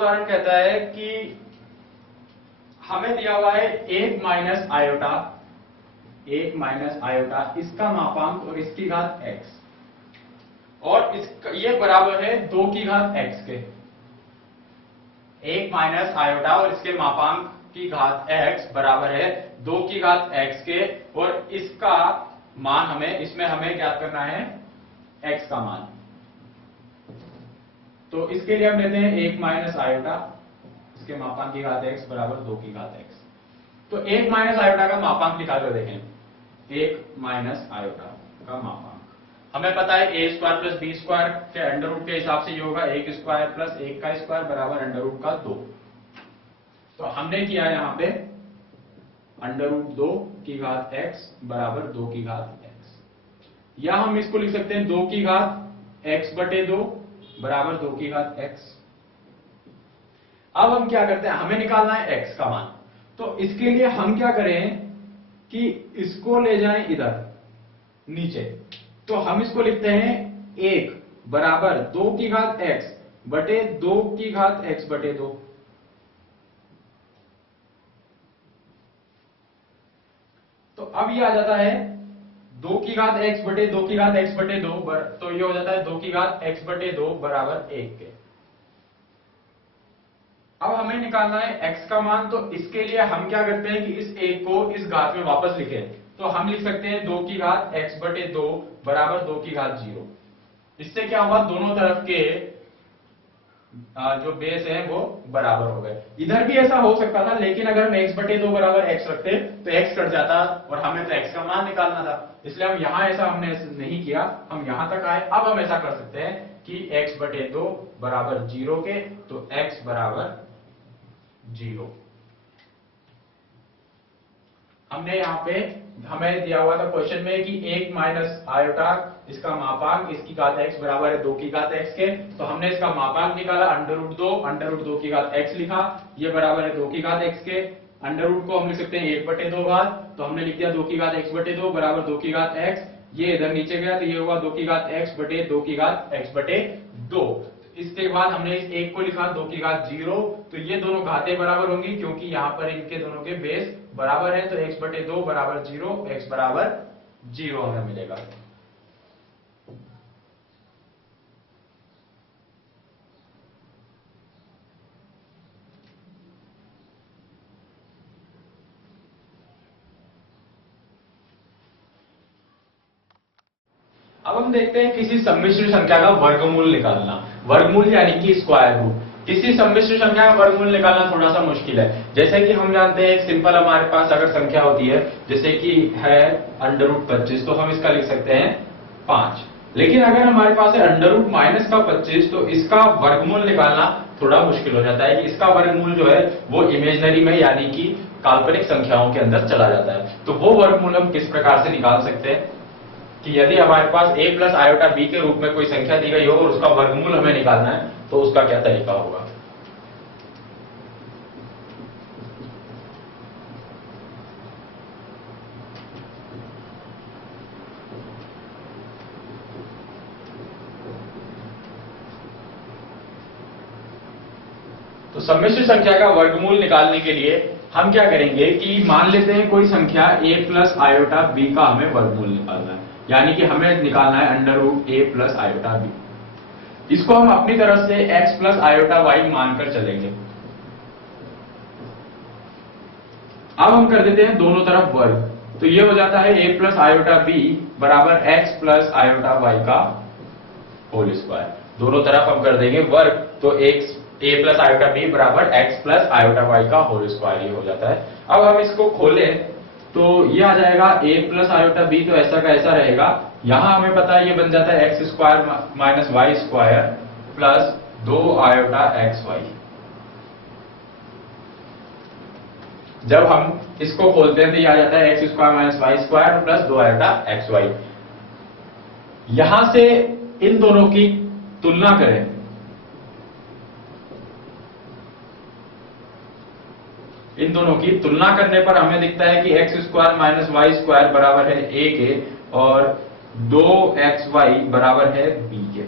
उदाहरण कहता है कि हमें दिया हुआ है 1 माइनस आयोटा इसका मापांक और इसकी घात x, और ये बराबर है 2 की घात x के। 1 माइनस आयोटा और इसके मापांक की घात x बराबर है 2 की घात x के, और इसका मान इसमें हमें ज्ञात करना है x का मान। तो इसके लिए हम लेते हैं 1 माइनस आयोटा, इसके मापांक की घात x बराबर 2 की घात x। तो 1 माइनस आयोटा का मापांक निकाल कर देखें। 1 माइनस आयोटा का मापांक हमें पता है a square plus B square के अंडर रूट के हिसाब से ये होगा 1 स्क्वायर प्लस 1 का स्क्वायर बराबर अंडर रूट का 2। तो हमने किया यहां पे अंडर रूट 2 की घात x बराबर 2 की घात x, या हम इसको लिख सकते हैं 2 की घात x बटे 2 बराबर 2 की घात x। अब हम क्या करते हैं, हमें निकालना है x का मान। तो इसके लिए हम क्या करें कि इसको ले जाएं इधर नीचे, तो हम इसको लिखते हैं 1 बराबर 2 की घात x बटे 2 की घात x बटे 2। तो अब ये आ जाता है 2 की घात x बटे 2 की घात x बटे 2, तो ये हो जाता है 2 की घात x बटे 2 बराबर 1 के। अब हमें निकालना है x का मान। तो इसके लिए हम क्या करते हैं कि इस 1 को इस घात में वापस लिखें। तो हम लिख सकते हैं 2 की घात x बटे 2 बराबर 2 की घात 0। इससे क्या हुआ, दोनों तरफ के जो बेस है वो बराबर हो गए। इधर भी ऐसा हो सकता था, लेकिन अगर हम x बटे 2 बराबर x रखते तो x कट जाता और हमें तो x का मान निकालना था। इसलिए हम यहां ऐसा हमने नहीं किया, हम यहां तक आए। अब हम ऐसा कर सकते हैं कि x बटे 2 बराबर 0 के, तो x बराबर 0। हमने यहां पे हमें दिया हुआ था क्वेश्चन में कि 1 माइनस आयोटा इसका मापांक इसकी घात x बराबर है 2 की घात x के। तो हमने इसका मापांक निकाला अंडर रूट 2 की घात x लिखा, ये बराबर है 2 की घात x के। अंडर रूट को हम लिख सकते हैं 1 बटे 2 घात, तो हमने लिख दिया 2 की घात x बटे 2 बराबर 2 की घात x। ये इधर नीचे गया तो ये होगा 2 की घात x बटे 2 की घात x बटे 2। इसके बाद हमने इस 1 को लिखा 2 की घात 0, तो ये दोनों घातें बराबर होंगी क्योंकि यहां पर इनके दोनों के बेस बराबर है। तो x बटे 2 बराबर 0, x बराबर 0 हमें मिलेगा। अब हम देखते हैं किसी सम्मिश्र संख्या का वर्गमूल निकालना। वर्गमूल यानी कि स्क्वायर रूट। किसी सम्मिश्र संख्या का वर्गमूल निकालना थोड़ा सा मुश्किल है। जैसे कि हम जानते हैं एक सिंपल हमारे पास अगर संख्या होती है, जैसे कि है अंडर रूट 25, तो हम इसका लिख सकते हैं 5। लेकिन अगर हमारे पास है अंडर रूट माइनस का 25, तो इसका वर्गमूल निकालना थोड़ा मुश्किल हो जाता है कि इसका वर्गमूल जो है वो इमेजिनरी में यानी कि काल्पनिक संख्याओं के अंदर चला जाता है। तो वो वर्गमूल हम किस प्रकार से निकाल सकते हैं कि यदि हमारे पास a प्लस आयोटा b के रूप में कोई संख्या दी गई हो और उसका वर्गमूल हमें निकालना है, तो उसका क्या तरीका होगा। तो सम्मिश्र संख्या का वर्गमूल निकालने के लिए हम क्या करेंगे कि मान लेते हैं कोई संख्या a प्लस आयोटा b का हमें वर्गमूल निकालना है, यानी कि हमें निकालना है under root a plus iota b। इसको हम अपनी तरफ से x प्लस आयोटा y मानकर चलेंगे। अब हम कर देते हैं दोनों तरफ वर्ग, तो ये हो जाता है a प्लस आयोटा b बराबर x प्लस आयोटा y का होल स्क्वायर। दोनों तरफ हम कर देंगे वर्ग, तो a प्लस आयोटा b बराबर x प्लस आयोटा y का होल स्क्वायर ये हो जाता है। अब हम इसको खोलें तो ये आ जाएगा a प्लस आयोटा b, तो ऐसा का ऐसा रहेगा। यहां हमें पता है ये बन जाता है x square minus Y square plus 2 iota X Y. जब हम इसको खोलते हैं तो ये आ जाता है x square minus Y square plus 2 iota X Y. यहां से इन दोनों की तुलना करें, इन दोनों की तुलना करने पर हमें दिखता है कि x square minus Y square बराबर है a के और 2xy बराबर है b के।